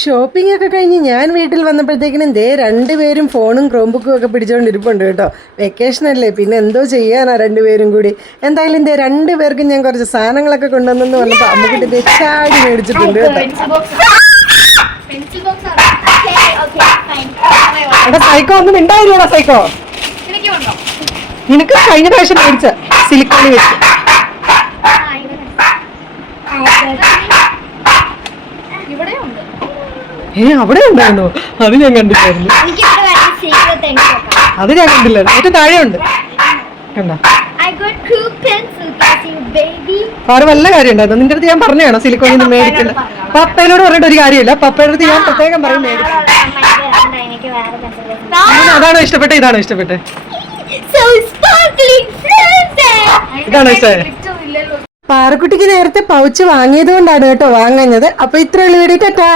Shopping ഒക്കെ കഴിഞ്ഞ് ഞാൻ വീട്ടിൽ വന്നപ്പോഴത്തേക്കിനും രണ്ടുപേരും ഫോണും ക്രോം ബുക്കും ഒക്കെ പിടിച്ചുകൊണ്ടിരിപ്പുണ്ട് കേട്ടോ. വെക്കേഷൻ അല്ലേ, പിന്നെ എന്തോ ചെയ്യാനാ രണ്ടുപേരും കൂടി. എന്തായാലും രണ്ടുപേർക്കും ഞാൻ കുറച്ച് സാധനങ്ങളൊക്കെ കൊണ്ടുവന്നെന്ന് പറഞ്ഞപ്പോൾ അമ്മക്കിട്ട് ചാടി മേടിച്ചിട്ടുണ്ട് കേട്ടോ. എടാ സൈക്കോ ഒന്നും ഉണ്ടായിരുന്നോടാ സൈക്കോ. നിനക്ക് കഴിഞ്ഞ പ്രാവശ്യം മേടിച്ച സിലിക്കോണി വെച്ച് അവിടെ ഉണ്ടായിരുന്നോ? അത് ഞാൻ കണ്ടില്ലായിരുന്നു. അത് ഞാൻ കണ്ടില്ലായിരുന്നു. ഏറ്റവും താഴെയുണ്ട് കണ്ടോ? വേറെ വല്ല കാര്യം ഉണ്ടായിരുന്നു. നിന്റെ അടുത്ത് ഞാൻ പറഞ്ഞാണോ സിലിക്കോണിന്ന് മേടിക്കണ്ട? പപ്പേനോട് പറഞ്ഞിട്ട് ഒരു കാര്യമില്ല. പപ്പയുടെ അടുത്ത് ഞാൻ പ്രത്യേകം പറയും മേടിക്കും. അതാണോ ഇഷ്ടപ്പെട്ടെ? ഇതാണോ ഇഷ്ടപ്പെട്ടെ? ഇതാണോ ഇഷ്ടം? പാറക്കുട്ടിക്ക് നേരത്തെ പൗച്ച് വാങ്ങിയത് കൊണ്ടാണ് കേട്ടോ വാങ്ങുന്നത്. അപ്പൊ ഇത്രയുള്ള വീഡിയോ ടാറ്റാ.